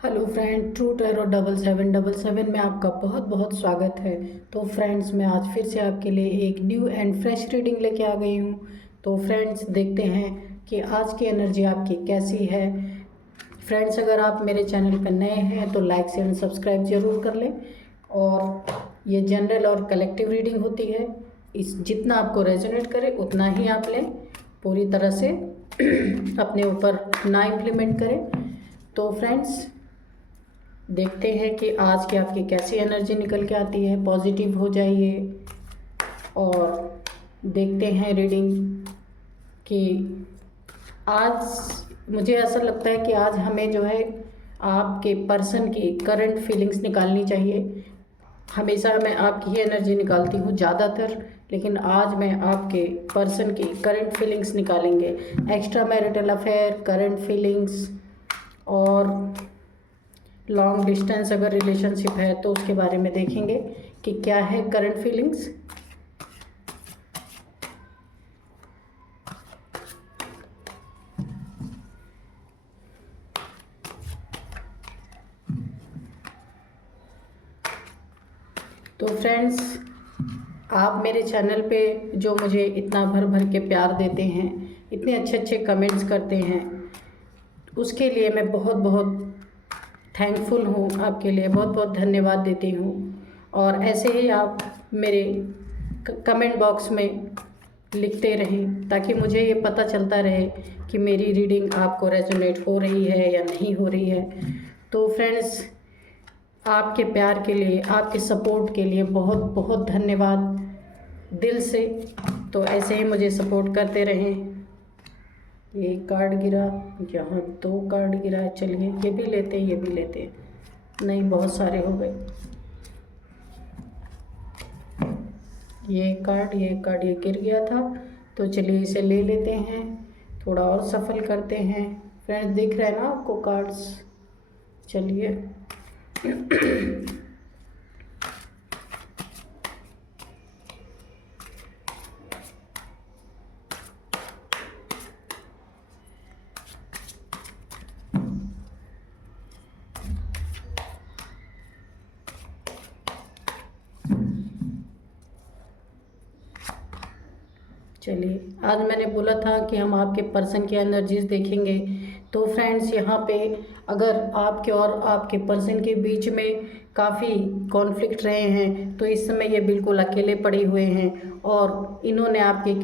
Hello friend, true tarot 7777 में आपका बहुत बहुत स्वागत है। तो फ्रेंड्स, मैं आज फिर से आपके लिए एक न्यू एंड फ्रेश रीडिंग लेके आ गई हूँ। तो फ्रेंड्स, देखते हैं कि आज की एनर्जी आपकी कैसी है। फ्रेंड्स, अगर आप मेरे चैनल पर नए हैं तो लाइक शेयर सब्सक्राइब ज़रूर कर लें। और ये जनरल और कलेक्टिव रीडिंग होती है, इस जितना आपको रेजोनेट करे उतना ही आप लें, पूरी तरह से अपने ऊपर ना इम्प्लीमेंट करें। तो फ्रेंड्स, देखते हैं कि आज की आपकी कैसी एनर्जी निकल के आती है। पॉजिटिव हो जाइए और देखते हैं रीडिंग कि आज मुझे ऐसा लगता है कि आज हमें जो है आपके पर्सन की करंट फीलिंग्स निकालनी चाहिए। हमेशा मैं आपकी ही एनर्जी निकालती हूँ ज़्यादातर, लेकिन आज मैं आपके पर्सन की करंट फीलिंग्स निकालेंगे। Extra marital affair, current feelings और लॉन्ग डिस्टेंस अगर रिलेशनशिप है तो उसके बारे में देखेंगे कि क्या है करंट फीलिंग्स। तो फ्रेंड्स, आप मेरे चैनल पे जो मुझे इतना भर भर के प्यार देते हैं, इतने अच्छे अच्छे कमेंट्स करते हैं, उसके लिए मैं बहुत बहुत थैंकफुल हूँ। आपके लिए बहुत बहुत धन्यवाद देती हूँ। और ऐसे ही आप मेरे कमेंट बॉक्स में लिखते रहें ताकि मुझे ये पता चलता रहे कि मेरी रीडिंग आपको रेजोनेट हो रही है या नहीं हो रही है। तो फ्रेंड्स, आपके प्यार के लिए, आपके सपोर्ट के लिए बहुत बहुत धन्यवाद दिल से। तो ऐसे ही मुझे सपोर्ट करते रहें। ये कार्ड गिरा, यहाँ 2 कार्ड गिरा है। चलिए ये भी लेते हैं, ये भी लेते हैं। नहीं, बहुत सारे हो गए। ये कार्ड ये गिर गया था, तो चलिए इसे ले लेते हैं। थोड़ा और सफल करते हैं। फ्रेंड्स, दिख रहे हैं ना आपको कार्ड्स? चलिए चलिए, आज मैंने बोला था कि हम आपके पर्सन की एनर्जीज देखेंगे। तो फ्रेंड्स, यहाँ पे अगर आपके और आपके पर्सन के बीच में काफ़ी कॉन्फ्लिक्ट रहे हैं तो इस समय ये बिल्कुल अकेले पड़े हुए हैं और इन्होंने आपके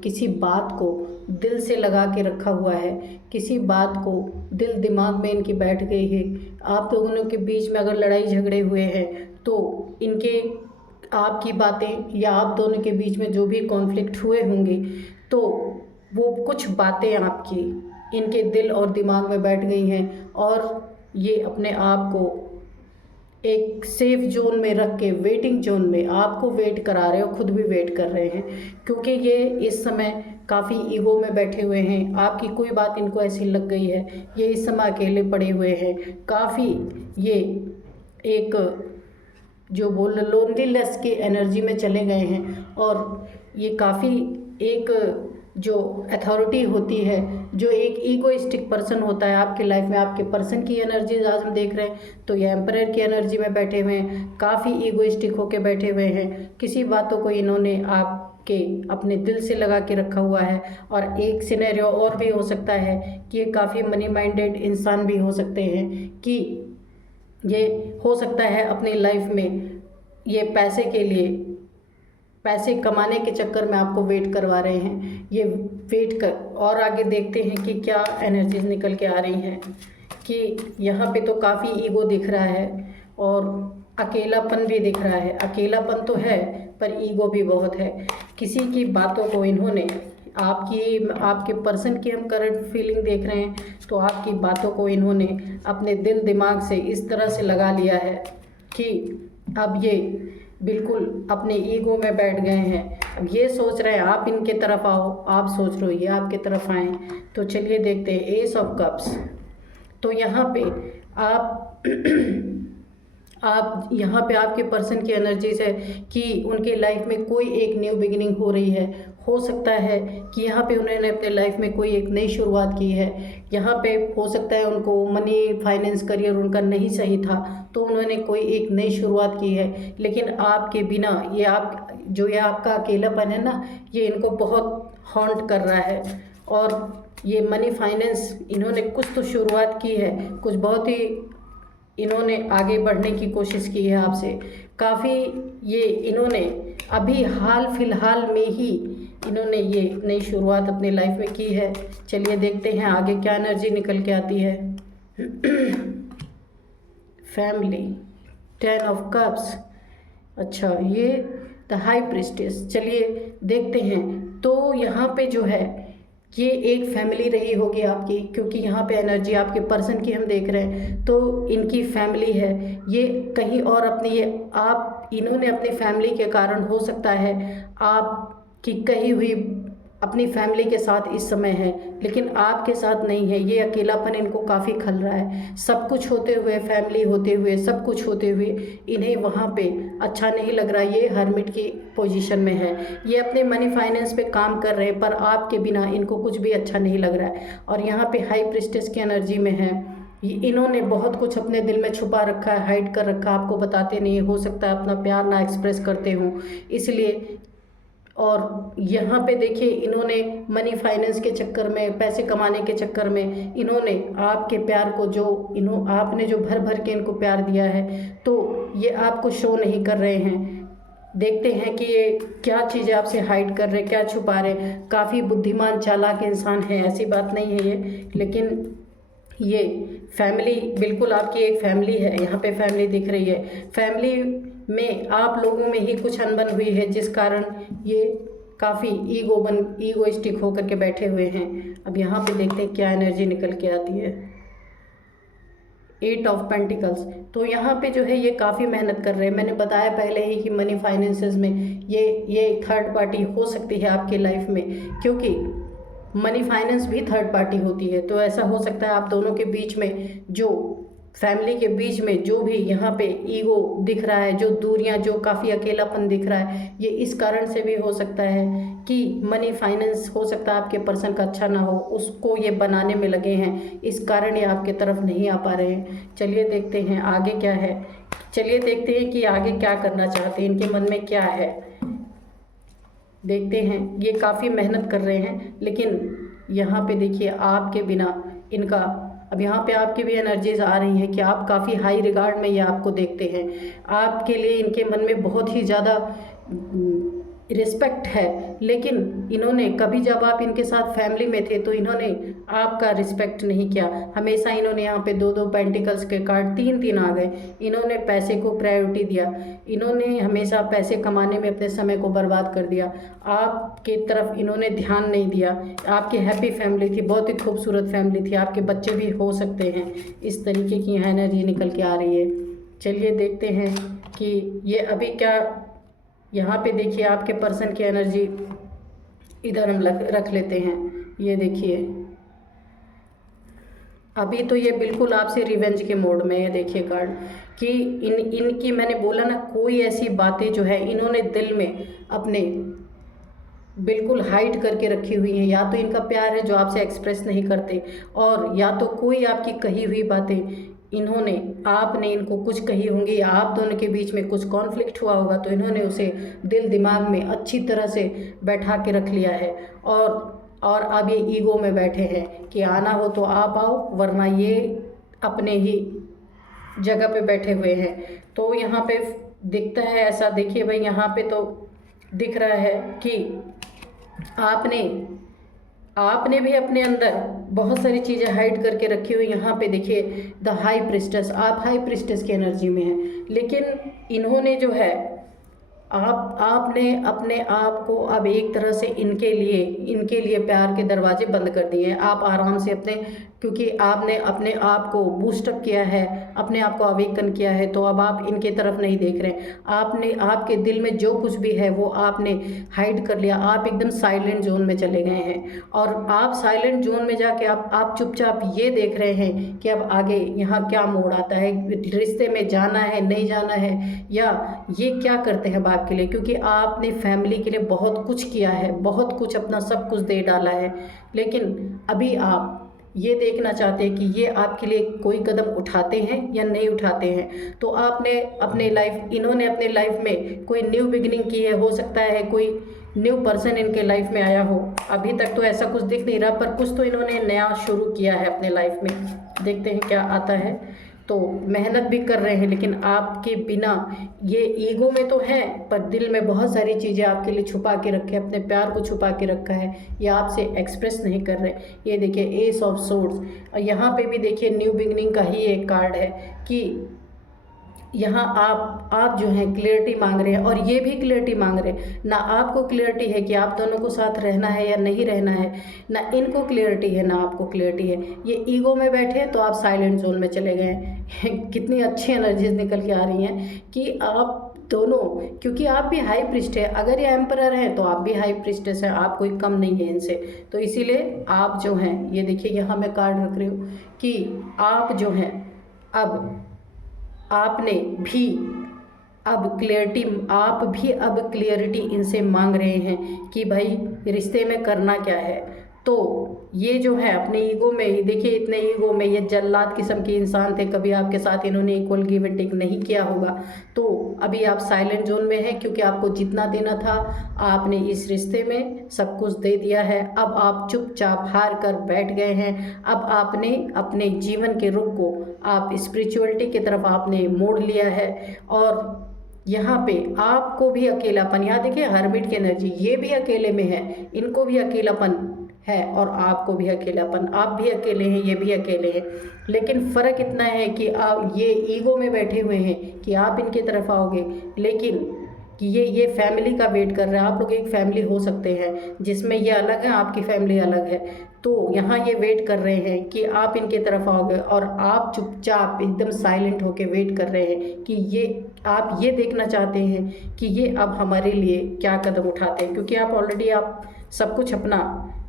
किसी बात को दिल से लगा के रखा हुआ है। किसी बात को दिल दिमाग में इनकी बैठ गई है। आप दोनों के बीच में अगर लड़ाई झगड़े हुए हैं तो इनके आपकी बातें या आप दोनों के बीच में जो भी कॉन्फ्लिक्ट हुए होंगे तो वो कुछ बातें आपकी इनके दिल और दिमाग में बैठ गई हैं और ये अपने आप को एक सेफ जोन में रख के, वेटिंग जोन में आपको वेट करा रहे हो, खुद भी वेट कर रहे हैं। क्योंकि ये इस समय काफ़ी ईगो में बैठे हुए हैं। आपकी कोई बात इनको ऐसी लग गई है, ये इस समय अकेले पड़े हुए हैं। काफ़ी ये एक जो बोल लोनलीनेस की एनर्जी में चले गए हैं और ये काफ़ी एक जो अथॉरिटी होती है, जो एक ईगोइस्टिक पर्सन होता है आपके लाइफ में, आपके पर्सन की एनर्जी आज हम देख रहे हैं तो ये एम्परर की एनर्जी में बैठे हुए हैं। काफ़ी ईगोइस्टिक होके बैठे हुए हैं। किसी बातों को इन्होंने आपके अपने दिल से लगा के रखा हुआ है। और एक सिनेरियो और भी हो सकता है कि ये काफ़ी मनी माइंडेड इंसान भी हो सकते हैं कि ये हो सकता है अपनी लाइफ में ये पैसे के लिए, पैसे कमाने के चक्कर में आपको वेट करवा रहे हैं। ये वेट कर और आगे देखते हैं कि क्या एनर्जीज निकल के आ रही हैं। कि यहाँ पे तो काफ़ी ईगो दिख रहा है और अकेलापन भी दिख रहा है। अकेलापन तो है पर ईगो भी बहुत है। किसी की बातों को इन्होंने आपके पर्सन की हम करंट फीलिंग देख रहे हैं तो आपकी बातों को इन्होंने अपने दिल दिमाग से इस तरह से लगा लिया है कि अब ये बिल्कुल अपने ईगो में बैठ गए हैं। अब ये सोच रहे हैं आप इनके तरफ आओ, आप सोच रहे हो ये आपके तरफ आएँ। तो चलिए देखते हैं एस ऑफ कप्स। तो यहाँ पे आप यहाँ पे आपके पर्सन की एनर्जीज है कि उनके लाइफ में कोई एक न्यू बिगिनिंग हो रही है। हो सकता है कि यहाँ पे उन्होंने अपने लाइफ में कोई एक नई शुरुआत की है। यहाँ पे हो सकता है उनको मनी फाइनेंस करियर उनका नहीं सही था, तो उन्होंने कोई एक नई शुरुआत की है। लेकिन आपके बिना ये आपका अकेलापन है ना, ये इनको बहुत हॉन्ट कर रहा है। और ये मनी फाइनेंस इन्होंने कुछ तो शुरुआत की है, कुछ बहुत ही इन्होंने आगे बढ़ने की कोशिश की है आपसे काफ़ी। ये इन्होंने अभी हाल फिलहाल में ही इन्होंने ये नई शुरुआत अपनी लाइफ में की है। चलिए देखते हैं आगे क्या एनर्जी निकल के आती है। फैमिली, 10 ऑफ कप्स, अच्छा ये द हाई प्रीस्टेस। चलिए देखते हैं। तो यहाँ पे जो है ये एक फैमिली रही होगी आपकी, क्योंकि यहाँ पे एनर्जी आपके पर्सन की हम देख रहे हैं, तो इनकी फैमिली है। ये कहीं और अपनी इन्होंने अपनी फैमिली के कारण हो सकता है आपकी कही हुई अपनी फैमिली के साथ इस समय है, लेकिन आपके साथ नहीं है। ये अकेलापन इनको काफ़ी खल रहा है। सब कुछ होते हुए, फैमिली होते हुए, सब कुछ होते हुए इन्हें वहाँ पे अच्छा नहीं लग रहा। ये हर्मिट की पोजीशन में है। ये अपने मनी फाइनेंस पे काम कर रहे हैं, पर आपके बिना इनको कुछ भी अच्छा नहीं लग रहा है। और यहाँ पे हाई प्रीस्टेस की एनर्जी में है। इन्होंने बहुत कुछ अपने दिल में छुपा रखा है, हाइड कर रखा है, आपको बताते नहीं। हो सकता है अपना प्यार ना एक्सप्रेस करते हों, इसलिए। और यहाँ पे देखिए इन्होंने मनी फाइनेंस के चक्कर में, पैसे कमाने के चक्कर में इन्होंने आपके प्यार को आपने जो भर भर के इनको प्यार दिया है, तो ये आपको शो नहीं कर रहे हैं। देखते हैं कि ये क्या चीज़ें आपसे हाइड कर रहे हैं, क्या छुपा रहे हैं। काफ़ी बुद्धिमान चालाक इंसान है, ऐसी बात नहीं है ये, लेकिन ये फैमिली बिल्कुल आपकी एक फैमिली है। यहाँ पे फैमिली दिख रही है। फैमिली में आप लोगों में ही कुछ अनबन हुई है, जिस कारण ये काफ़ी ईगोइस्टिक होकर के बैठे हुए हैं। अब यहाँ पे देखते हैं क्या एनर्जी निकल के आती है। 8 ऑफ पेंटिकल्स। तो यहाँ पे जो है ये काफ़ी मेहनत कर रहे हैं। मैंने बताया पहले ही कि मनी फाइनेंसेस में ये थर्ड पार्टी हो सकती है आपकी लाइफ में, क्योंकि मनी फाइनेंस भी थर्ड पार्टी होती है। तो ऐसा हो सकता है आप दोनों के बीच में, जो फैमिली के बीच में जो भी यहाँ पे ईगो दिख रहा है, जो दूरियाँ, जो काफ़ी अकेलापन दिख रहा है, ये इस कारण से भी हो सकता है कि मनी फाइनेंस हो सकता है आपके पर्सन का अच्छा ना हो, उसको ये बनाने में लगे हैं, इस कारण ये आपके तरफ नहीं आ पा रहे हैं। चलिए देखते हैं आगे क्या है। चलिए देखते हैं कि आगे क्या करना चाहते हैं, इनके मन में क्या है। देखते हैं। ये काफ़ी मेहनत कर रहे हैं, लेकिन यहाँ पे देखिए आपके बिना इनका, अब यहाँ पे आपकी भी एनर्जीज आ रही हैं कि आप काफ़ी हाई रिगार्ड में ये आपको देखते हैं। आपके लिए इनके मन में बहुत ही ज़्यादा रिस्पेक्ट है, लेकिन इन्होंने कभी, जब आप इनके साथ फैमिली में थे, तो इन्होंने आपका रिस्पेक्ट नहीं किया। हमेशा इन्होंने यहाँ पे 2-2 पेंटिकल्स के कार्ड 3-3 आ गए। इन्होंने पैसे को प्रायोरिटी दिया। इन्होंने हमेशा पैसे कमाने में अपने समय को बर्बाद कर दिया। आपके तरफ इन्होंने ध्यान नहीं दिया। आपकी हैप्पी फैमिली थी, बहुत ही खूबसूरत फैमिली थी, आपके बच्चे भी हो सकते हैं। इस तरीके की यहाँ एनर्जी निकल के आ रही है। चलिए देखते हैं कि ये अभी क्या। यहाँ पे देखिए आपके पर्सन की एनर्जी इधर हम रख लेते हैं। ये देखिए अभी तो ये बिल्कुल आपसे रिवेंज के मोड में है। देखिए कार्ड कि इनकी मैंने बोला ना, कोई ऐसी बातें जो है इन्होंने दिल में अपने बिल्कुल हाइड करके रखी हुई हैं। या तो इनका प्यार है जो आपसे एक्सप्रेस नहीं करते, और या तो कोई आपकी कही हुई बातें आपने इनको कुछ कही होंगी, या आप दोनों के बीच में कुछ कॉन्फ्लिक्ट हुआ होगा, तो इन्होंने उसे दिल दिमाग में अच्छी तरह से बैठा के रख लिया है। और अब ये ईगो में बैठे हैं कि आना हो तो आप आओ, वरना ये अपने ही जगह पे बैठे हुए हैं। तो यहाँ पे दिखता है ऐसा। देखिए भाई यहाँ पे तो दिख रहा है कि आपने भी अपने अंदर बहुत सारी चीज़ें हाइड करके रखी हुई। यहाँ पे देखिए द हाई प्रिस्टेस, आप हाई प्रिस्टेस की एनर्जी में हैं, लेकिन इन्होंने जो है आपने अपने आप को अब एक तरह से इनके लिए प्यार के दरवाजे बंद कर दिए हैं। आप आराम से क्योंकि आपने अपने आप को बूस्टअप किया है, अपने आप को अवेकन किया है, तो अब आप इनके तरफ नहीं देख रहे। आपके दिल में जो कुछ भी है वो आपने हाइड कर लिया। आप एकदम साइलेंट जोन में चले गए हैं, और आप साइलेंट जोन में जाके आप चुपचाप ये देख रहे हैं कि अब आगे यहाँ क्या मोड़ आता है, रिश्ते में जाना है, नहीं जाना है, या ये क्या करते हैं आपके लिए, क्योंकि आपने फैमिली के लिए बहुत कुछ किया है, बहुत कुछ अपना सब कुछ दे डाला है। लेकिन अभी आप ये देखना चाहते हैं कि ये आपके लिए कोई कदम उठाते हैं या नहीं उठाते हैं। तो आपने अपने लाइफ इन्होंने अपने लाइफ में कोई न्यू बिगिनिंग की है, हो सकता है कोई न्यू पर्सन इनके लाइफ में आया हो। अभी तक तो ऐसा कुछ दिख नहीं रहा, पर कुछ तो इन्होंने नया शुरू किया है अपने लाइफ में। देखते हैं क्या आता है। तो मेहनत भी कर रहे हैं, लेकिन आपके बिना, ये ईगो में तो है पर दिल में बहुत सारी चीज़ें आपके लिए छुपा के रखे, अपने प्यार को छुपा के रखा है, ये आपसे एक्सप्रेस नहीं कर रहे। ये देखिए एस ऑफ सोर्ड्स, और यहाँ पे भी देखिए न्यू बिगनिंग का ही एक कार्ड है कि यहाँ आप जो हैं क्लियरिटी मांग रहे हैं, और ये भी क्लियरिटी मांग रहे हैं। ना आपको क्लियरिटी है कि आप दोनों को साथ रहना है या नहीं रहना है, ना इनको क्लियरिटी है, ना आपको क्लियरिटी है। ये ईगो में बैठे तो आप साइलेंट जोन में चले गए हैं। कितनी अच्छी एनर्जीज निकल के आ रही हैं कि आप दोनों, क्योंकि आप भी हाई प्रीस्ट है, अगर ये एम्परर हैं तो आप भी हाई प्रीस्टेस हैं, आप कोई कम नहीं है इनसे। तो इसीलिए आप जो हैं, ये देखिए यहाँ मैं कार्ड रख रही हूँ कि आप जो हैं आपने भी आप भी अब क्लियरिटी इनसे मांग रहे हैं कि भाई रिश्ते में करना क्या है। तो ये जो है अपने ईगो में, देखिए इतने ईगो में ये जल्लाद किस्म के इंसान थे, कभी आपके साथ इन्होंने इक्वल गिव एंड टेक नहीं किया होगा। तो अभी आप साइलेंट जोन में हैं, क्योंकि आपको जितना देना था आपने इस रिश्ते में सब कुछ दे दिया है। अब आप चुपचाप हार कर बैठ गए हैं। अब आपने अपने जीवन के रुख को आप स्पिरिचुअलिटी की तरफ आपने मोड़ लिया है। और यहाँ पे आपको भी अकेलापन, यहाँ देखिए हर्मिट की एनर्जी, ये भी अकेले में है, इनको भी अकेलापन है और आपको भी अकेलापन, आप भी अकेले हैं, ये भी अकेले हैं। लेकिन फ़र्क इतना है कि आप ये ईगो में बैठे हुए हैं कि आप इनकी तरफ आओगे, लेकिन कि ये फैमिली का वेट कर रहा है। आप लोग एक फैमिली हो सकते हैं जिसमें ये अलग है, आपकी फैमिली अलग है। तो यहाँ ये वेट कर रहे हैं कि आप इनके तरफ आओगे, और आप चुपचाप एकदम साइलेंट होके वेट कर रहे हैं कि आप ये देखना चाहते हैं कि ये अब हमारे लिए क्या कदम उठाते हैं, क्योंकि आप ऑलरेडी आप सब कुछ अपना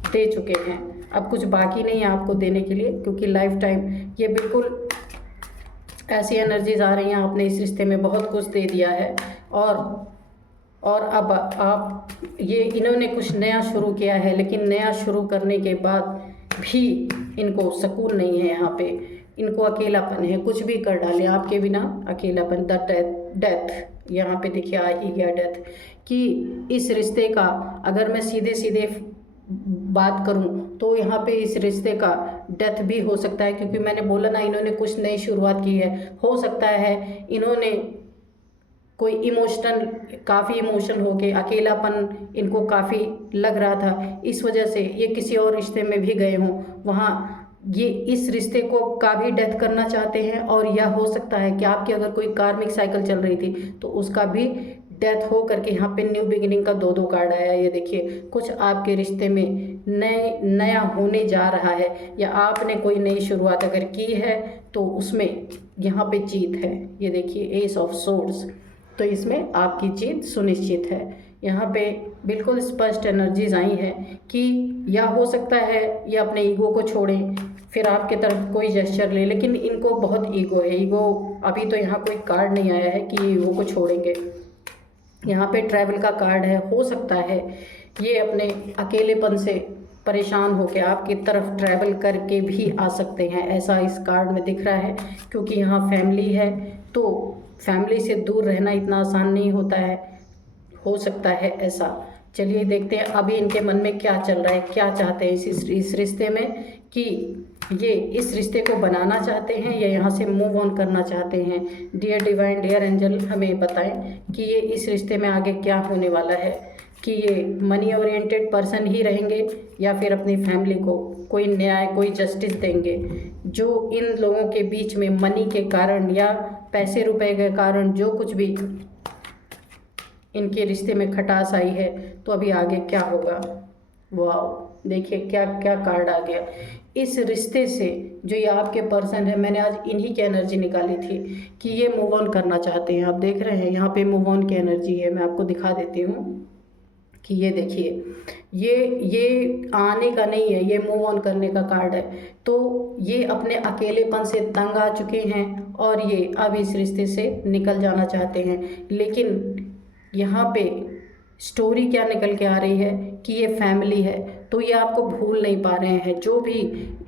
दे चुके हैं। अब कुछ बाकी नहीं है आपको देने के लिए, क्योंकि लाइफ टाइम ये बिल्कुल ऐसी एनर्जीज आ रही हैं, आपने इस रिश्ते में बहुत कुछ दे दिया है। और अब आप ये इन्होंने कुछ नया शुरू किया है, लेकिन नया शुरू करने के बाद भी इनको सुकून नहीं है। यहाँ पे इनको अकेलापन है, कुछ भी कर डालें आपके बिना अकेलापन। द डेथ यहाँ पे देखिए आ ही गया, डेथ कि इस रिश्ते का अगर मैं सीधे सीधे बात करूं तो यहाँ पे इस रिश्ते का डेथ भी हो सकता है, क्योंकि मैंने बोला ना इन्होंने कुछ नई शुरुआत की है। हो सकता है इन्होंने कोई इमोशनल, काफ़ी इमोशन हो के अकेलापन इनको काफ़ी लग रहा था, इस वजह से ये किसी और रिश्ते में भी गए हों, वहाँ ये इस रिश्ते को का भी डेथ करना चाहते हैं। और यह हो सकता है कि आपकी अगर कोई कार्मिक साइकिल चल रही थी तो उसका भी डेथ हो करके यहाँ पे न्यू बिगिनिंग का दो कार्ड आया। ये देखिए कुछ आपके रिश्ते में नया होने जा रहा है, या आपने कोई नई शुरुआत अगर की है तो उसमें यहाँ पे जीत है। ये देखिए एस ऑफ सोर्ड्स, तो इसमें आपकी जीत सुनिश्चित है। यहाँ पे बिल्कुल स्पष्ट एनर्जीज आई हैं कि या हो सकता है ये अपने ईगो को छोड़ें, फिर आपके तरफ कोई जेस्चर ले, लेकिन इनको बहुत ईगो है। ईगो अभी तो यहाँ कोई कार्ड नहीं आया है कि ईगो को छोड़ेंगे। यहाँ पे ट्रैवल का कार्ड है, हो सकता है ये अपने अकेलेपन से परेशान होकर आपकी तरफ ट्रैवल करके भी आ सकते हैं, ऐसा इस कार्ड में दिख रहा है। क्योंकि यहाँ फैमिली है, तो फैमिली से दूर रहना इतना आसान नहीं होता है, हो सकता है ऐसा। चलिए देखते हैं अभी इनके मन में क्या चल रहा है, क्या चाहते हैं इस रिश्ते में, कि ये इस रिश्ते को बनाना चाहते हैं या यहाँ से मूव ऑन करना चाहते हैं। डियर डिवाइन, डियर एंजल, हमें बताएं कि ये इस रिश्ते में आगे क्या होने वाला है, कि ये मनी ओरिएंटेड पर्सन ही रहेंगे या फिर अपनी फैमिली को कोई न्याय, कोई जस्टिस देंगे। जो इन लोगों के बीच में मनी के कारण या पैसे रुपए के कारण जो कुछ भी इनके रिश्ते में खटास आई है, तो अभी आगे क्या होगा। वाह, देखिए क्या क्या कार्ड आ गया। इस रिश्ते से जो ये आपके पर्सन है, मैंने आज इन्हीं की एनर्जी निकाली थी कि ये मूव ऑन करना चाहते हैं। आप देख रहे हैं यहाँ पे मूव ऑन की एनर्जी है, मैं आपको दिखा देती हूँ कि ये देखिए ये आने का नहीं है, ये मूव ऑन करने का कार्ड है। तो ये अपने अकेलेपन से तंग आ चुके हैं और ये अब इस रिश्ते से निकल जाना चाहते हैं। लेकिन यहाँ पे स्टोरी क्या निकल के आ रही है कि ये फैमिली है, तो ये आपको भूल नहीं पा रहे हैं। जो भी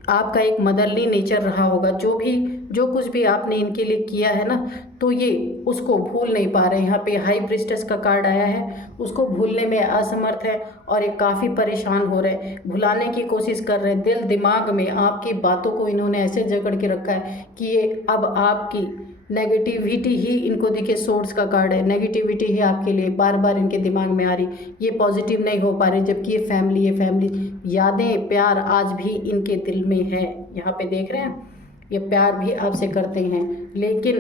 आपका एक मदरली नेचर रहा होगा, जो कुछ भी आपने इनके लिए किया है ना, तो ये उसको भूल नहीं पा रहे हैं। यहाँ पे हाई प्रिस्टेस का कार्ड आया है, उसको भूलने में असमर्थ है और ये काफ़ी परेशान हो रहे हैं, भुलाने की कोशिश कर रहे हैं। दिल दिमाग में आपकी बातों को इन्होंने ऐसे जकड़ के रखा है कि ये अब आपकी नेगेटिविटी ही इनको दिखे। सोर्स का कार्ड है, नेगेटिविटी ही आपके लिए बार बार इनके दिमाग में आ रही, ये पॉजिटिव नहीं हो पा रहे, जबकि ये फैमिली यादें प्यार आज भी इनके दिल में है। यहाँ पे देख रहे हैं, ये प्यार भी आपसे करते हैं, लेकिन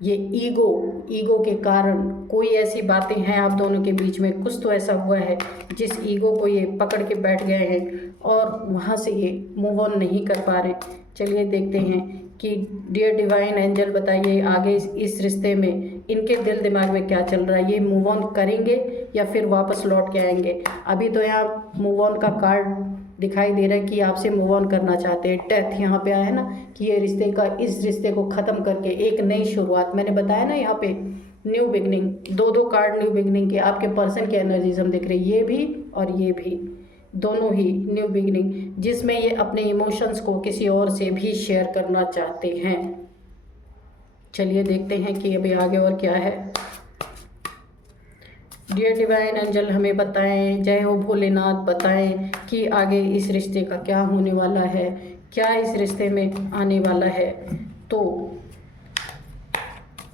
ये ईगो के कारण कोई ऐसी बातें हैं आप दोनों के बीच में, कुछ तो ऐसा हुआ है जिस ईगो को ये पकड़ के बैठ गए हैं और वहाँ से ये मूव ऑन नहीं कर पा रहे। चलिए देखते हैं कि डियर डिवाइन एंजल बताइए आगे इस रिश्ते में इनके दिल दिमाग में क्या चल रहा है। ये मूव ऑन करेंगे या फिर वापस लौट के आएंगे। अभी तो यहाँ मूव ऑन का कार्ड दिखाई दे रहा है कि आपसे मूव ऑन करना चाहते हैं। डेथ यहाँ पे आया है ना, कि ये इस रिश्ते को ख़त्म करके एक नई शुरुआत, मैंने बताया ना यहाँ पे न्यू बिगनिंग, दो कार्ड न्यू बिगनिंग के आपके पर्सन की एनर्जीज हम देख रहे हैं, ये भी और ये भी, दोनों ही न्यू बिगनिंग, जिसमें ये अपने इमोशंस को किसी और से भी शेयर करना चाहते हैं। चलिए देखते हैं कि अभी आगे और क्या है। डियर डिवाइन एंजल हमें बताएं, जय हो भोलेनाथ, बताएं कि आगे इस रिश्ते का क्या होने वाला है, क्या इस रिश्ते में आने वाला है। तो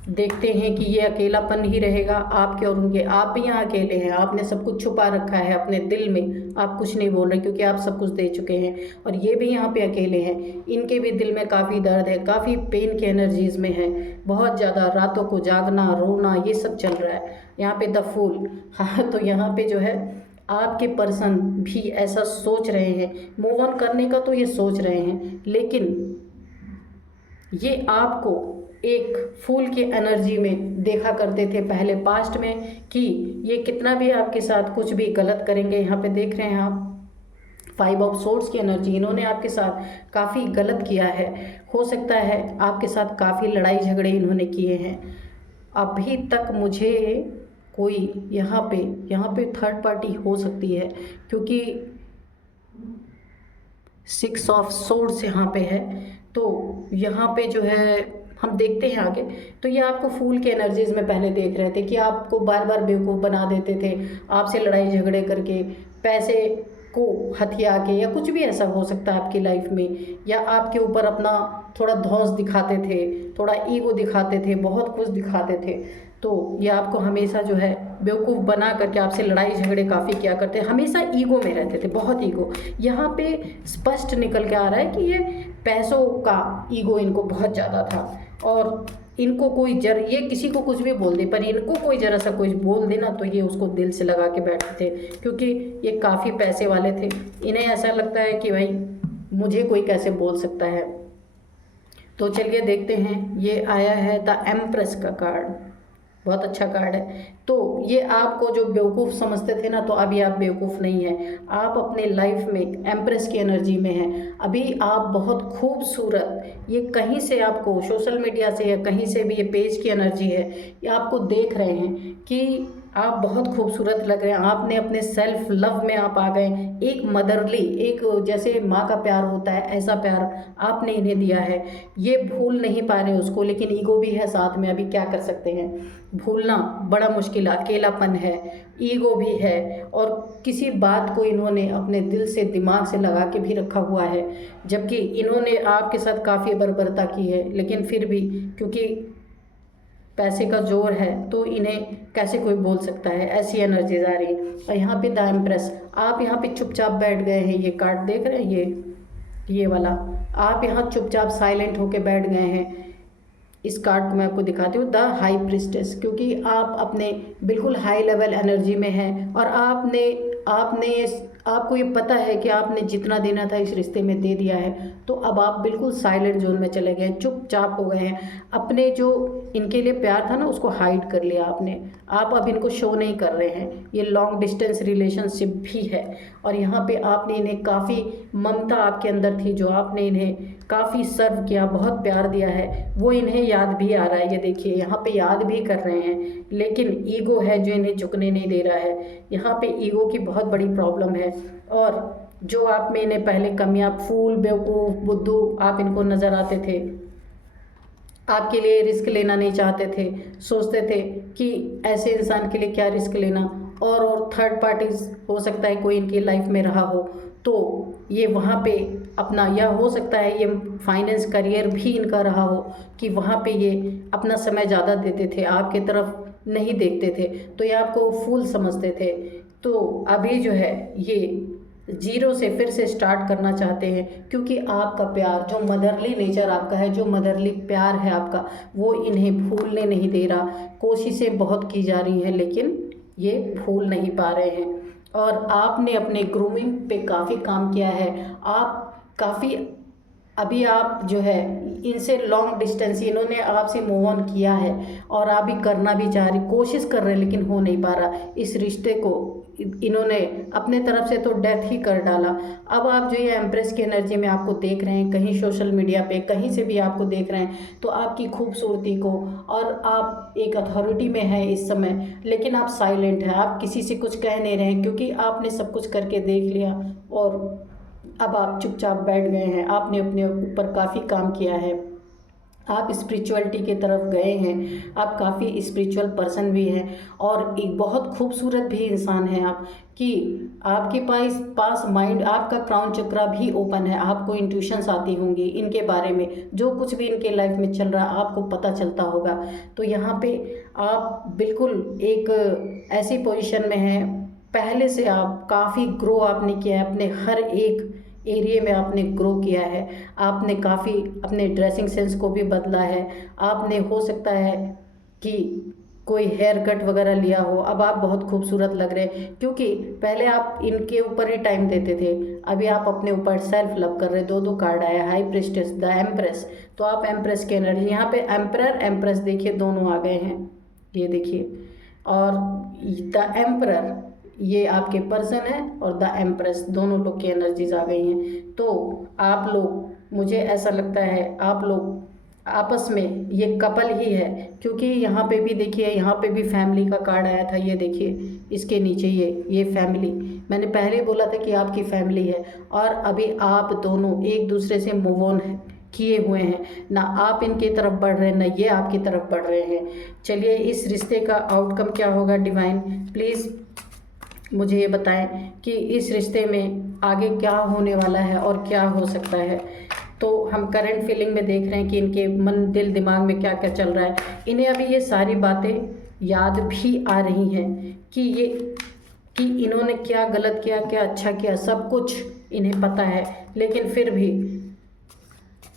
देखते हैं कि ये अकेलापन ही रहेगा आपके और उनके। आप भी यहाँ अकेले हैं, आपने सब कुछ छुपा रखा है अपने दिल में, आप कुछ नहीं बोल रहे क्योंकि आप सब कुछ दे चुके हैं। और ये भी यहाँ पे अकेले हैं, इनके भी दिल में काफ़ी दर्द है, काफ़ी पेन के एनर्जीज में है, बहुत ज़्यादा रातों को जागना, रोना, ये सब चल रहा है। यहाँ पे द फूल, हाँ, तो यहाँ पे जो है आपके पर्सन भी ऐसा सोच रहे हैं, मूव ऑन करने का तो ये सोच रहे हैं, लेकिन ये आपको एक फूल की एनर्जी में देखा करते थे पहले पास्ट में, कि ये कितना भी आपके साथ कुछ भी गलत करेंगे। यहाँ पे देख रहे हैं आप 5 ऑफ सोर्ड्स की एनर्जी, इन्होंने आपके साथ काफ़ी गलत किया है। हो सकता है आपके साथ काफ़ी लड़ाई झगड़े इन्होंने किए हैं। अभी तक मुझे कोई यहाँ पे थर्ड पार्टी हो सकती है, क्योंकि 6 ऑफ सोर्ड्स यहाँ पे है। तो यहाँ पे जो है हम देखते हैं आगे, तो ये आपको फूल के एनर्जीज में पहले देख रहे थे कि आपको बार बार बेवकूफ़ बना देते थे, आपसे लड़ाई झगड़े करके, पैसे को हथिया के, या कुछ भी ऐसा हो सकता है आपकी लाइफ में, या आपके ऊपर अपना थोड़ा धौंस दिखाते थे, थोड़ा ईगो दिखाते थे, बहुत कुछ दिखाते थे। तो ये आपको हमेशा जो है बेवकूफ़ बना करके आपसे लड़ाई झगड़े काफ़ी किया करते, हमेशा ईगो में रहते थे, बहुत ईगो। यहाँ पे स्पष्ट निकल के आ रहा है कि ये पैसों का ईगो इनको बहुत ज़्यादा था, और इनको कोई ये किसी को कुछ भी बोल दे, पर इनको कोई ज़रा सा कुछ बोल देना तो ये उसको दिल से लगा के बैठते थे, क्योंकि ये काफ़ी पैसे वाले थे। इन्हें ऐसा लगता है कि भाई मुझे कोई कैसे बोल सकता है। तो चलिए देखते हैं, ये आया है द एम्प्रेस का कार्ड, बहुत अच्छा कार्ड है। तो ये आपको जो बेवकूफ़ समझते थे ना, तो अभी आप बेवकूफ़ नहीं हैं, आप अपने लाइफ में एम्प्रेस की एनर्जी में हैं। अभी आप बहुत खूबसूरत, ये कहीं से आपको सोशल मीडिया से या कहीं से भी ये पेज की एनर्जी है, ये आपको देख रहे हैं कि आप बहुत खूबसूरत लग रहे हैं। आपने अपने सेल्फ लव में आप आ गए, एक मदरली, एक जैसे माँ का प्यार होता है ऐसा प्यार आपने इन्हें दिया है। ये भूल नहीं पा रहे उसको, लेकिन ईगो भी है साथ में। अभी क्या कर सकते हैं, भूलना बड़ा मुश्किल, अकेलापन है, ईगो भी है, और किसी बात को इन्होंने अपने दिल से दिमाग से लगा के भी रखा हुआ है, जबकि इन्होंने आपके साथ काफ़ी बर्बरता की है, लेकिन फिर भी क्योंकि पैसे का जोर है तो इन्हें कैसे कोई बोल सकता है, ऐसी एनर्जीज आ रही है। और यहाँ पे द एम्प्रेस, आप यहाँ पे चुपचाप बैठ गए हैं, ये कार्ड देख रहे हैं, ये वाला, आप यहाँ चुपचाप साइलेंट होके बैठ गए हैं। इस कार्ड को मैं आपको दिखाती हूँ, द हाई प्रिस्टेस, क्योंकि आप अपने बिल्कुल हाई लेवल एनर्जी में हैं, और आपको ये पता है कि आपने जितना देना था इस रिश्ते में दे दिया है। तो अब आप बिल्कुल साइलेंट जोन में चले गए, चुपचाप हो गए हैं। अपने जो इनके लिए प्यार था ना, उसको हाइड कर लिया आपने, आप अब इनको शो नहीं कर रहे हैं। ये लॉन्ग डिस्टेंस रिलेशनशिप भी है, और यहाँ पे आपने इन्हें काफ़ी ममता आपके अंदर थी जो आपने इन्हें काफ़ी सर्व किया, बहुत प्यार दिया है, वो इन्हें याद भी आ रहा है। ये देखिए यहाँ पे याद भी कर रहे हैं, लेकिन ईगो है जो इन्हें झुकने नहीं दे रहा है। यहाँ पे ईगो की बहुत बड़ी प्रॉब्लम है। और जो आप में इन्हें पहले कमियाँ, फूल, बेवकूफ़, बुद्धू आप इनको नज़र आते थे, आपके लिए रिस्क लेना नहीं चाहते थे, सोचते थे कि ऐसे इंसान के लिए क्या रिस्क लेना, और थर्ड पार्टीज हो सकता है कोई इनकी लाइफ में रहा हो, तो ये वहाँ पे अपना, या हो सकता है ये फाइनेंस करियर भी इनका रहा हो कि वहाँ पे ये अपना समय ज़्यादा देते थे, आपके तरफ नहीं देखते थे, तो ये आपको फूल समझते थे। तो अभी जो है ये जीरो से फिर से स्टार्ट करना चाहते हैं, क्योंकि आपका प्यार, जो मदरली नेचर आपका है, जो मदरली प्यार है आपका, वो इन्हें भूलने नहीं दे रहा। कोशिशें बहुत की जा रही हैं, लेकिन ये भूल नहीं पा रहे हैं। और आपने अपने ग्रूमिंग पे काफ़ी काम किया है, आप काफ़ी, अभी आप जो है इनसे लॉन्ग डिस्टेंस, इन्होंने आपसे मूव ऑन किया है और आप भी करना भी चाह रही, कोशिश कर रहे हैं, लेकिन हो नहीं पा रहा। इस रिश्ते को इन्होंने अपने तरफ से तो डेथ ही कर डाला। अब आप जो ये एम्प्रेस की एनर्जी में आपको देख रहे हैं, कहीं सोशल मीडिया पे कहीं से भी आपको देख रहे हैं, तो आपकी खूबसूरती को, और आप एक अथॉरिटी में हैं इस समय, लेकिन आप साइलेंट हैं, आप किसी से कुछ कह नहीं रहे हैं, क्योंकि आपने सब कुछ करके देख लिया और अब आप चुपचाप बैठ गए हैं। आपने अपने ऊपर काफ़ी काम किया है, आप स्पिरिचुअलिटी की तरफ गए हैं, आप काफ़ी स्पिरिचुअल पर्सन भी हैं और एक बहुत खूबसूरत भी इंसान हैं आप, कि आपके पास माइंड, आपका क्राउन चक्रा भी ओपन है, आपको इंट्यूशंस आती होंगी इनके बारे में, जो कुछ भी इनके लाइफ में चल रहा है आपको पता चलता होगा। तो यहाँ पे आप बिल्कुल एक ऐसी पोजीशन में हैं, पहले से आप काफ़ी ग्रो आपने किया है, अपने हर एक एरिया में आपने ग्रो किया है, आपने काफ़ी अपने ड्रेसिंग सेंस को भी बदला है, आपने हो सकता है कि कोई हेयर कट वगैरह लिया हो, अब आप बहुत खूबसूरत लग रहे हैं, क्योंकि पहले आप इनके ऊपर ही टाइम देते थे, अभी आप अपने ऊपर सेल्फ लव कर रहे हैं। दो कार्ड आया, हाई प्रिस्टेस, द एम्प्रेस, तो आप एम्प्रेस की एनर्जी, यहाँ पे एम्परर एम्प्रेस देखिए दोनों आ गए हैं, ये देखिए, और द एम्परर ये आपके पर्सन है और द एम्प्रेस, दोनों लोग की एनर्जीज आ गई हैं। तो आप लोग, मुझे ऐसा लगता है आप लोग आपस में ये कपल ही है, क्योंकि यहाँ पे भी देखिए, यहाँ पे भी फैमिली का कार्ड आया था, ये देखिए इसके नीचे ये फैमिली, मैंने पहले बोला था कि आपकी फैमिली है, और अभी आप दोनों एक दूसरे से मूव ऑन किए हुए हैं, ना आप इनकी तरफ बढ़ रहे हैं, ना ये आपकी तरफ बढ़ रहे हैं। चलिए इस रिश्ते का आउटकम क्या होगा, डिवाइन प्लीज़ मुझे ये बताएं कि इस रिश्ते में आगे क्या होने वाला है और क्या हो सकता है। तो हम करंट फीलिंग में देख रहे हैं कि इनके मन, दिल, दिमाग में क्या क्या चल रहा है। इन्हें अभी ये सारी बातें याद भी आ रही हैं कि इन्होंने क्या गलत किया, क्या अच्छा किया, सब कुछ इन्हें पता है, लेकिन फिर भी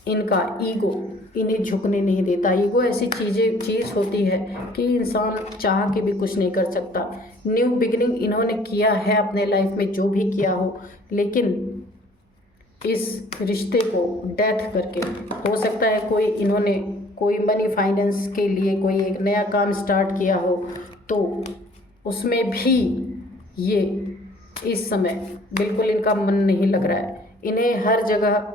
इनका ईगो इन्हें झुकने नहीं देता। ईगो ऐसी चीज़ होती है कि इंसान चाह के भी कुछ नहीं कर सकता। न्यू बिगिनिंग इन्होंने किया है अपने लाइफ में, जो भी किया हो, लेकिन इस रिश्ते को डेथ करके, हो सकता है इन्होंने कोई मनी फाइनेंस के लिए कोई एक नया काम स्टार्ट किया हो, तो उसमें भी ये इस समय बिल्कुल इनका मन नहीं लग रहा है। इन्हें हर जगह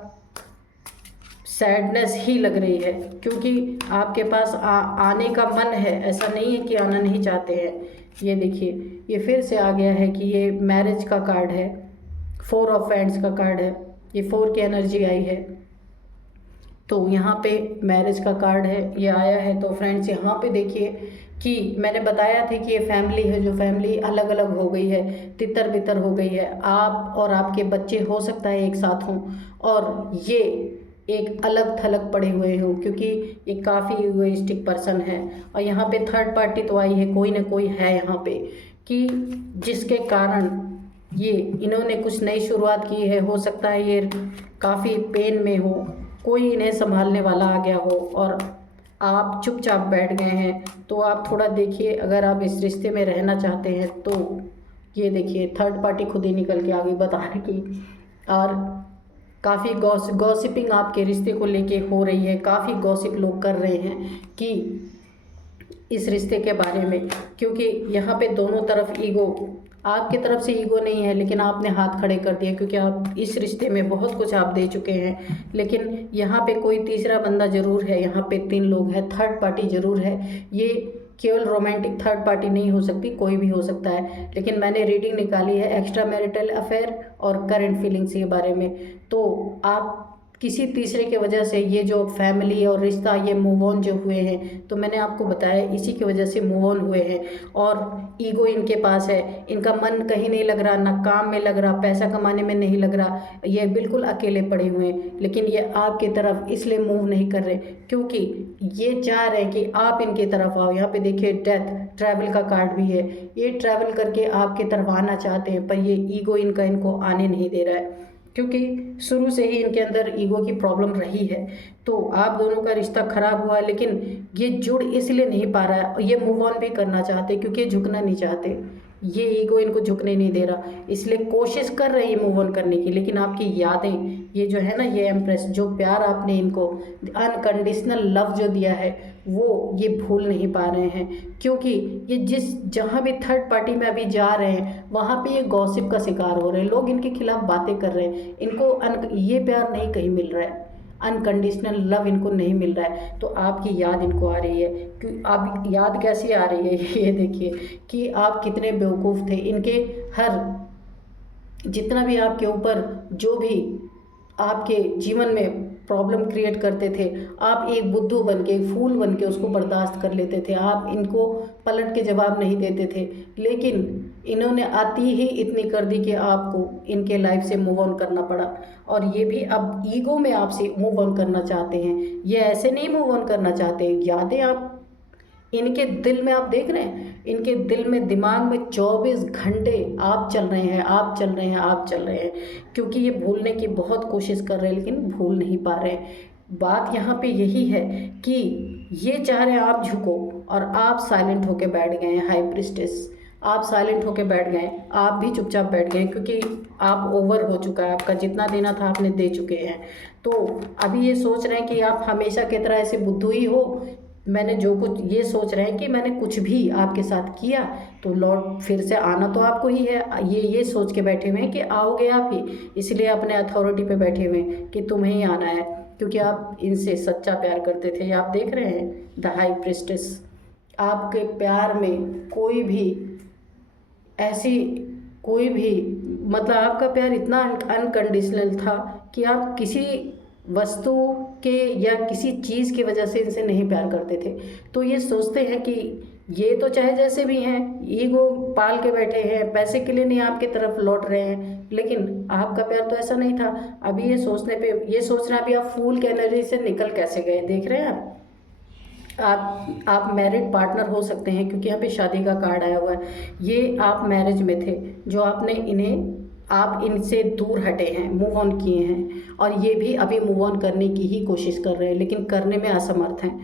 सैडनेस ही लग रही है, क्योंकि आपके पास आने का मन है, ऐसा नहीं है कि आना नहीं चाहते हैं। ये देखिए ये फिर से आ गया है कि ये मैरिज का कार्ड है, 4 ऑफ हैंड्स का कार्ड है, ये 4 की एनर्जी आई है, तो यहाँ पे मैरिज का कार्ड है, ये आया है। तो फ्रेंड्स यहाँ पे देखिए कि मैंने बताया था कि ये फैमिली है, जो फैमिली अलग अलग हो गई है, तितर बितर हो गई है, आप और आपके बच्चे हो सकता है एक साथ हों, और ये एक अलग थलग पड़े हुए हों, क्योंकि ये काफ़ी इगोइस्टिक पर्सन है। और यहाँ पे थर्ड पार्टी तो आई है, कोई ना कोई है यहाँ पे, कि जिसके कारण ये इन्होंने कुछ नई शुरुआत की है। हो सकता है ये काफ़ी पेन में हो, कोई इन्हें संभालने वाला आ गया हो और आप चुपचाप बैठ गए हैं। तो आप थोड़ा देखिए, अगर आप इस रिश्ते में रहना चाहते हैं तो ये देखिए थर्ड पार्टी खुद ही निकल के आ गई बताने की, और काफ़ी गॉसिपिंग आपके रिश्ते को लेके हो रही है, काफ़ी गॉसिप लोग कर रहे हैं कि इस रिश्ते के बारे में, क्योंकि यहाँ पे दोनों तरफ ईगो आपकी तरफ से ईगो नहीं है, लेकिन आपने हाथ खड़े कर दिए क्योंकि आप इस रिश्ते में बहुत कुछ आप दे चुके हैं। लेकिन यहाँ पे कोई तीसरा बंदा ज़रूर है, यहाँ पे 3 लोग हैं, थर्ड पार्टी ज़रूर है। ये केवल रोमांटिक थर्ड पार्टी नहीं हो सकती, कोई भी हो सकता है। लेकिन मैंने रीडिंग निकाली है एक्स्ट्रा मैरिटल अफेयर और करंट फीलिंग्स के बारे में। तो आप किसी तीसरे के वजह से ये जो फैमिली और रिश्ता ये मूव ऑन जो हुए हैं, तो मैंने आपको बताया इसी की वजह से मूव ऑन हुए हैं। और ईगो इनके पास है, इनका मन कहीं नहीं लग रहा, ना काम में लग रहा, पैसा कमाने में नहीं लग रहा, ये बिल्कुल अकेले पड़े हुए हैं। लेकिन ये आपकी तरफ इसलिए मूव नहीं कर रहे क्योंकि ये चाह रहे हैं कि आप इनकी तरफ आओ। यहाँ पे देखिए डेथ, ट्रैवल का कार्ड भी है। ये ट्रैवल करके आपकी तरफ आना चाहते हैं, पर ये ईगो इनका इनको आने नहीं दे रहा है क्योंकि शुरू से ही इनके अंदर ईगो की प्रॉब्लम रही है। तो आप दोनों का रिश्ता खराब हुआ, लेकिन ये जुड़ इसलिए नहीं पा रहा है। ये मूव ऑन भी करना चाहते क्योंकि ये झुकना नहीं चाहते, ये ईगो इनको झुकने नहीं दे रहा, इसलिए कोशिश कर रहे हैं मूव ऑन करने की। लेकिन आपकी यादें, ये जो है ना, ये एम्प्रेस, जो प्यार आपने इनको अनकंडीशनल लव जो दिया है, वो ये भूल नहीं पा रहे हैं। क्योंकि ये जहाँ भी थर्ड पार्टी में अभी जा रहे हैं, वहाँ पे ये गॉसिप का शिकार हो रहे हैं, लोग इनके खिलाफ बातें कर रहे हैं। इनको ये प्यार नहीं कहीं मिल रहा है, अनकंडीशनल लव इनको नहीं मिल रहा है। तो आपकी याद इनको आ रही है। कि आप याद कैसी आ रही है ये देखिए कि आप कितने बेवकूफ़ थे। इनके हर जितना भी आपके ऊपर जो भी आपके जीवन में प्रॉब्लम क्रिएट करते थे, आप एक बुद्धू बन के, फूल बन के उसको बर्दाश्त कर लेते थे। आप इनको पलट के जवाब नहीं देते थे, लेकिन इन्होंने आती ही इतनी कर दी कि आपको इनके लाइफ से मूव ऑन करना पड़ा। और ये भी अब ईगो में आपसे मूव ऑन करना चाहते हैं। ये ऐसे नहीं मूव ऑन करना चाहते। यादें आप इनके दिल में आप देख रहे हैं, इनके दिल में, दिमाग में 24 घंटे आप चल रहे हैं, आप चल रहे हैं, आप चल रहे हैं। क्योंकि ये भूलने की बहुत कोशिश कर रहे हैं, लेकिन भूल नहीं पा रहे हैं। बात यहाँ पे यही है कि ये चाह रहे हैं आप झुको, और आप साइलेंट होके बैठ गए हैं। हाई प्रिस्टेस, आप साइलेंट होके बैठ गए, आप भी चुपचाप बैठ गए क्योंकि आप ओवर हो चुका है, आपका जितना देना था आपने दे चुके हैं। तो अभी ये सोच रहे हैं कि आप हमेशा की तरह ऐसे बुद्धू ही हो। मैंने जो कुछ, ये सोच रहे हैं कि मैंने कुछ भी आपके साथ किया तो लौट फिर से आना तो आपको ही है। ये सोच के बैठे हुए हैं कि आओगे आप ही, इसलिए अपने अथॉरिटी पे बैठे हुए हैं कि तुम्हें ही आना है, क्योंकि आप इनसे सच्चा प्यार करते थे। आप देख रहे हैं द हाई प्रिस्टेस, आपके प्यार में कोई भी ऐसी, कोई भी, मतलब आपका प्यार इतना अनकंडीशनल था कि आप किसी वस्तु के या किसी चीज़ की वजह से इनसे नहीं प्यार करते थे। तो ये सोचते हैं कि ये तो चाहे जैसे भी हैं, ईगो पाल के बैठे हैं, पैसे के लिए नहीं आपकी तरफ लौट रहे हैं, लेकिन आपका प्यार तो ऐसा नहीं था। अभी ये सोचने पे, ये सोच रहे हैं अभी आप फूल के एनर्जी से निकल कैसे गए। देख रहे हैं आप मैरिड पार्टनर हो सकते हैं, क्योंकि यहाँ पे शादी का कार्ड आया हुआ है। ये आप मैरिज में थे, जो आपने आप इनसे दूर हटे हैं, मूव ऑन किए हैं, और ये भी अभी मूव ऑन करने की ही कोशिश कर रहे हैं, लेकिन करने में असमर्थ हैं।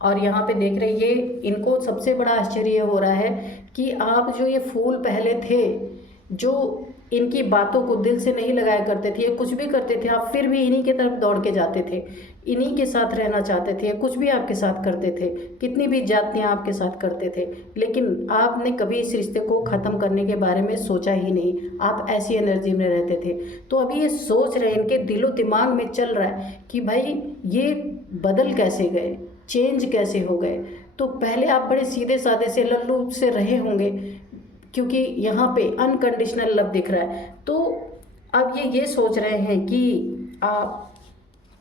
और यहाँ पे देख रहे हैं, ये इनको सबसे बड़ा आश्चर्य हो रहा है कि आप जो ये फूल पहले थे, जो इनकी बातों को दिल से नहीं लगाया करते थे, ये कुछ भी करते थे, आप फिर भी इन्हीं की तरफ दौड़ के जाते थे, इन्हीं के साथ रहना चाहते थे, कुछ भी आपके साथ करते थे, कितनी भी जातियाँ आपके साथ करते थे, लेकिन आपने कभी इस रिश्ते को ख़त्म करने के बारे में सोचा ही नहीं। आप ऐसी एनर्जी में रहते थे। तो अभी ये सोच रहे हैं, इनके दिलो दिमाग में चल रहा है कि भाई ये बदल कैसे गए, चेंज कैसे हो गए। तो पहले आप बड़े सीधे साधे से लल्लू से रहे होंगे, क्योंकि यहाँ पे अनकंडीशनल लव दिख रहा है। तो अब ये सोच रहे हैं कि आप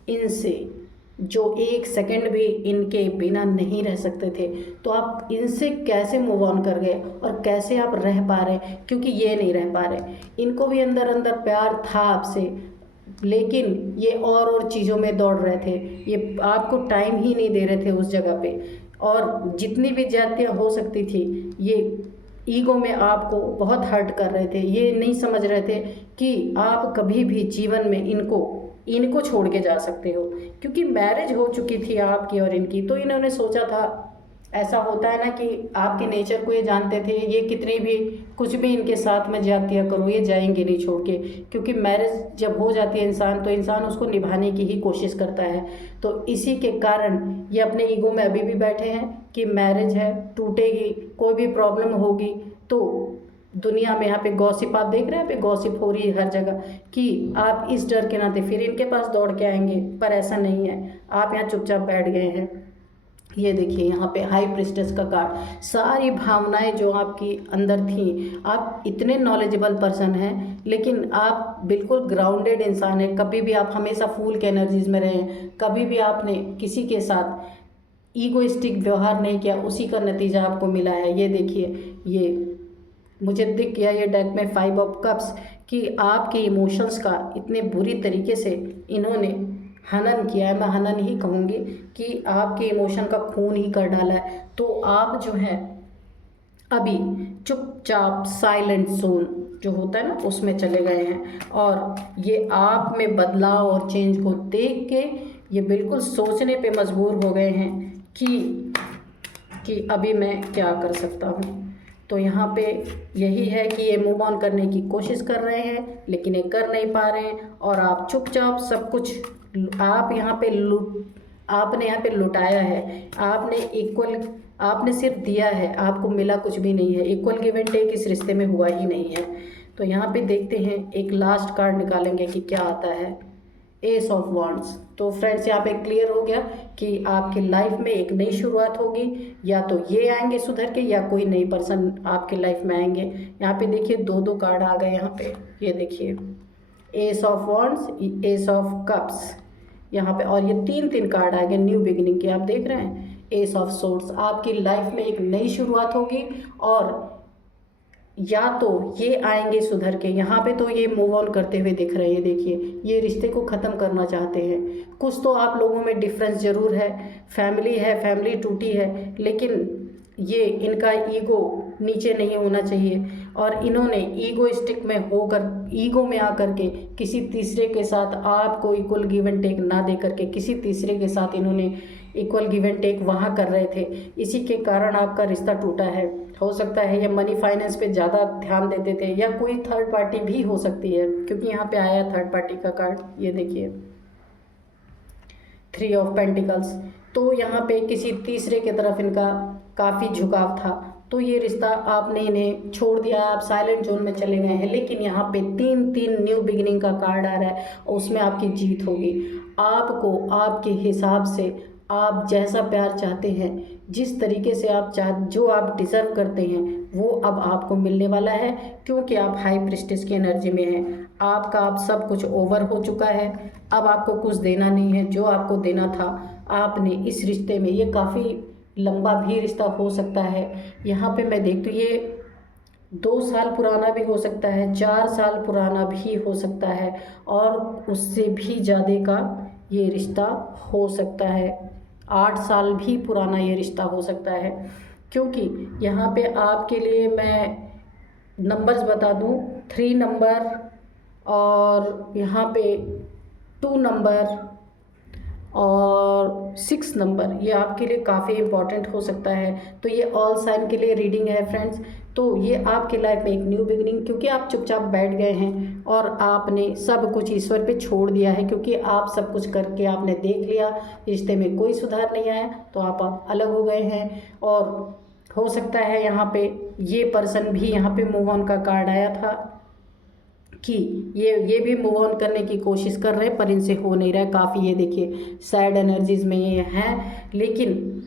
इनसे जो एक सेकंड भी इनके बिना नहीं रह सकते थे, तो आप इनसे कैसे मूव ऑन कर गए और कैसे आप रह पा रहे, क्योंकि ये नहीं रह पा रहे। इनको भी अंदर अंदर प्यार था आपसे, लेकिन ये और चीज़ों में दौड़ रहे थे, ये आपको टाइम ही नहीं दे रहे थे उस जगह पे। और जितनी भी ज्यादतियाँ हो सकती थी, ये ईगो में आपको बहुत हर्ट कर रहे थे। ये नहीं समझ रहे थे कि आप कभी भी जीवन में इनको छोड़ के जा सकते हो, क्योंकि मैरिज हो चुकी थी आपकी और इनकी। तो इन्होंने सोचा था, ऐसा होता है ना कि आपके नेचर को ये जानते थे, ये कितनी भी कुछ भी इनके साथ में ज्यादतियाँ करो, ये जाएंगे नहीं छोड़ के, क्योंकि मैरिज जब हो जाती है इंसान, तो इंसान उसको निभाने की ही कोशिश करता है। तो इसी के कारण ये अपने ईगो में अभी भी बैठे हैं कि मैरिज है, टूटेगी, कोई भी प्रॉब्लम होगी तो दुनिया में यहाँ पे गॉसिप आप देख रहे हैं, यहाँ पे गॉसिप हो रही है हर जगह कि आप इस डर के नाते फिर इनके पास दौड़ के आएंगे, पर ऐसा नहीं है। आप यहाँ चुपचाप बैठ गए हैं। ये देखिए यहाँ पे हाई प्रिस्टेस का कार्ड, सारी भावनाएं जो आपकी अंदर थी, आप इतने नॉलेजेबल पर्सन हैं लेकिन आप बिल्कुल ग्राउंडेड इंसान हैं। कभी भी आप हमेशा फूल के एनर्जीज में रहे, कभी भी आपने किसी के साथ ईगोइस्टिक व्यवहार नहीं किया, उसी का नतीजा आपको मिला है। ये देखिए, ये मुझे दिख गया ये डेक में 5 ऑफ कप्स कि आपके इमोशंस का इतने बुरी तरीके से इन्होंने हनन किया है। मैं हनन ही कहूँगी कि आपके इमोशन का खून ही कर डाला है। तो आप जो है अभी चुपचाप साइलेंट जोन जो होता है ना उसमें चले गए हैं, और ये आप में बदलाव और चेंज को देख के ये बिल्कुल सोचने पे मजबूर हो गए हैं कि अभी मैं क्या कर सकता हूँ। तो यहाँ पे यही है कि ये मूव ऑन करने की कोशिश कर रहे हैं लेकिन ये कर नहीं पा रहे हैं, और आप चुपचाप सब कुछ आप यहाँ पे आपने यहाँ पे लुटाया है। आपने सिर्फ दिया है, आपको मिला कुछ भी नहीं है। इक्वल गिव एंड टेक इस रिश्ते में हुआ ही नहीं है। तो यहाँ पे देखते हैं, एक लास्ट कार्ड निकालेंगे कि क्या आता है। S of wands. तो फ्रेंड्स यहाँ पे क्लियर हो गया कि आपकी लाइफ में एक नई शुरुआत होगी, या तो ये आएंगे सुधर के या कोई नई पर्सन आपके लाइफ में आएंगे। यहाँ पे देखिए 2-2 कार्ड आ गए यहाँ पे, ये देखिए S of wands, S of cups यहाँ पे, और ये 3-3 कार्ड आ गए न्यू बिगिनिंग के। आप देख रहे हैं एस ऑफ सोर्ड्स। आपकी लाइफ में एक नई शुरुआत होगी, और या तो ये आएंगे सुधर के। यहाँ पे तो ये मूव ऑन करते हुए दिख रहे हैं, देखिए ये रिश्ते को ख़त्म करना चाहते हैं। कुछ तो आप लोगों में डिफरेंस ज़रूर है, फैमिली टूटी है, लेकिन ये इनका ईगो नीचे नहीं होना चाहिए, और इन्होंने ईगोइस्टिक में होकर, ईगो में आकर के किसी तीसरे के साथ आपको इक्वल गिव एंड टेक ना दे करके किसी तीसरे के साथ इन्होंने इक्वल गिव एंड टेक वहाँ कर रहे थे। इसी के कारण आपका रिश्ता टूटा है। हो सकता है ये मनी फाइनेंस पे ज़्यादा ध्यान देते थे, या कोई थर्ड पार्टी भी हो सकती है, क्योंकि यहाँ पे आया थर्ड पार्टी का कार्ड। ये देखिए 3 ऑफ पेंटिकल्स। तो यहाँ पे किसी तीसरे की तरफ इनका काफ़ी झुकाव था, तो ये रिश्ता आपने इन्हें छोड़ दिया, आप साइलेंट जोन में चले गए हैं। लेकिन यहाँ पे 3-3 न्यू बिगिनिंग का कार्ड आ रहा है, और उसमें आपकी जीत होगी। आपको आपके हिसाब से आप जैसा प्यार चाहते हैं, जिस तरीके से आप जो आप डिज़र्व करते हैं, वो अब आपको मिलने वाला है, क्योंकि आप हाई प्रिस्टेस की एनर्जी में हैं। आपका आप सब कुछ ओवर हो चुका है, अब आपको कुछ देना नहीं है। जो आपको देना था आपने इस रिश्ते में, ये काफ़ी लंबा भी रिश्ता हो सकता है। यहाँ पे मैं देखती हूँ ये 2 साल पुराना भी हो सकता है, 4 साल पुराना भी हो सकता है, और उससे भी ज़्यादा का ये रिश्ता हो सकता है। 8 साल भी पुराना ये रिश्ता हो सकता है, क्योंकि यहाँ पे आपके लिए मैं नंबर्स बता दूँ, 3 नंबर और यहाँ पे 2 नंबर और 6 नंबर, ये आपके लिए काफ़ी इम्पॉर्टेंट हो सकता है। तो ये ऑल साइन के लिए रीडिंग है फ्रेंड्स। तो ये आपके लाइफ में एक न्यू बिगिनिंग, क्योंकि आप चुपचाप बैठ गए हैं और आपने सब कुछ ईश्वर पे छोड़ दिया है, क्योंकि आप सब कुछ करके आपने देख लिया, रिश्ते में कोई सुधार नहीं आया, तो आप अलग हो गए हैं। और हो सकता है यहाँ पे ये पर्सन भी, यहाँ पे मूव ऑन का कार्ड आया था कि ये भी मूव ऑन करने की कोशिश कर रहे हैं, पर इनसे हो नहीं रहा है। काफ़ी ये देखिए सैड एनर्जीज में ये हैं, लेकिन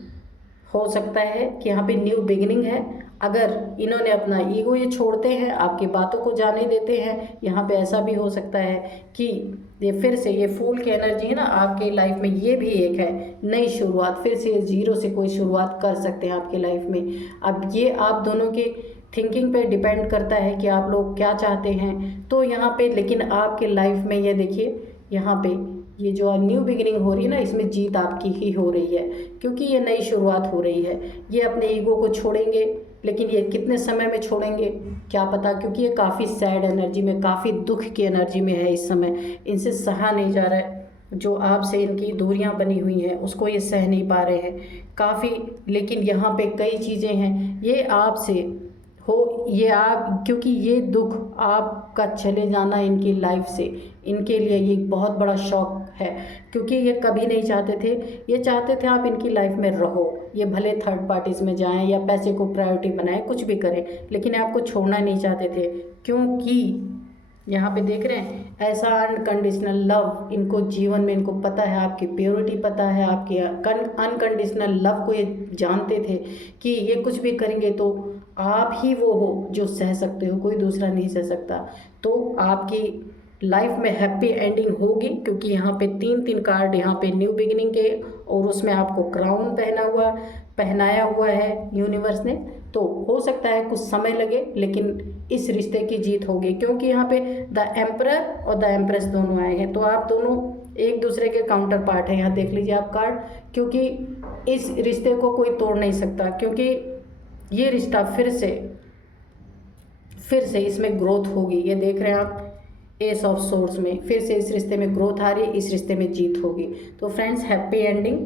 हो सकता है कि यहाँ पे न्यू बिगिनिंग है। अगर इन्होंने अपना ईगो ये छोड़ते हैं, आपकी बातों को जाने देते हैं, यहाँ पे ऐसा भी हो सकता है कि ये फिर से, ये फूल की एनर्जी है ना आपके लाइफ में, ये भी एक है नई शुरुआत। फिर से जीरो से कोई शुरुआत कर सकते हैं आपकी लाइफ में। अब ये आप दोनों के थिंकिंग पे डिपेंड करता है कि आप लोग क्या चाहते हैं। तो यहाँ पे लेकिन आपके लाइफ में ये देखिए, यहाँ पे ये जो न्यू बिगिनिंग हो रही है ना, इसमें जीत आपकी ही हो रही है, क्योंकि ये नई शुरुआत हो रही है। ये अपने ईगो को छोड़ेंगे, लेकिन ये कितने समय में छोड़ेंगे क्या पता, क्योंकि ये काफ़ी सैड एनर्जी में, काफ़ी दुख की एनर्जी में है इस समय। इनसे सहा नहीं जा रहा है, जो आपसे इनकी दूरियां बनी हुई हैं उसको ये सह नहीं पा रहे हैं काफ़ी। लेकिन यहाँ पे कई चीज़ें हैं, ये आपसे हो, ये आप, क्योंकि ये दुख आपका चले जाना इनकी लाइफ से इनके लिए ये बहुत बड़ा शॉक है, क्योंकि ये कभी नहीं चाहते थे। ये चाहते थे आप इनकी लाइफ में रहो, ये भले थर्ड पार्टीज़ में जाएं या पैसे को प्रायोरिटी बनाएं, कुछ भी करें, लेकिन आपको छोड़ना नहीं चाहते थे। क्योंकि यहाँ पे देख रहे हैं ऐसा अनकंडीशनल लव इनको जीवन में, इनको पता है आपकी प्योरिटी, पता है आपकी अनकंडीशनल लव को, ये जानते थे कि ये कुछ भी करेंगे तो आप ही वो हो जो सह सकते हो, कोई दूसरा नहीं सह सकता। तो आपकी लाइफ में हैप्पी एंडिंग होगी, क्योंकि यहाँ पे तीन तीन कार्ड यहाँ पे न्यू बिगिनिंग के, और उसमें आपको क्राउन पहनाया हुआ है यूनिवर्स ने। तो हो सकता है कुछ समय लगे, लेकिन इस रिश्ते की जीत होगी, क्योंकि यहाँ पे द एम्परर और द एम्प्रेस दोनों आए हैं। तो आप दोनों एक दूसरे के काउंटर पार्ट हैं। यहाँ देख लीजिए आप कार्ड, क्योंकि इस रिश्ते को कोई तोड़ नहीं सकता, क्योंकि ये रिश्ता फिर से इसमें ग्रोथ होगी। ये देख रहे हैं आप एस ऑफ सोर्स में, फिर से इस रिश्ते में ग्रोथ आ रही है, इस रिश्ते में जीत होगी। तो फ्रेंड्स हैप्पी एंडिंग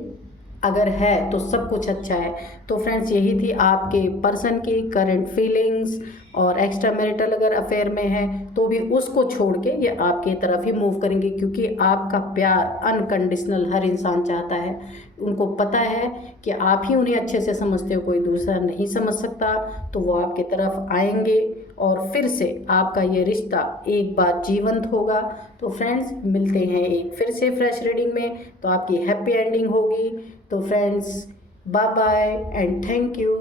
अगर है तो सब कुछ अच्छा है। तो फ्रेंड्स यही थी आपके पर्सन की करंट फीलिंग्स, और एक्स्ट्रा मैरिटल अगर अफेयर में है तो भी उसको छोड़ के ये आपकी तरफ ही मूव करेंगे, क्योंकि आपका प्यार अनकंडीशनल हर इंसान चाहता है। उनको पता है कि आप ही उन्हें अच्छे से समझते हो, कोई दूसरा नहीं समझ सकता। तो वो आपकी तरफ आएंगे और फिर से आपका ये रिश्ता एक बार जीवंत होगा। तो फ्रेंड्स मिलते हैं एक फिर से फ्रेश रीडिंग में, तो आपकी हैप्पी एंडिंग होगी। तो friends bye bye and thank you.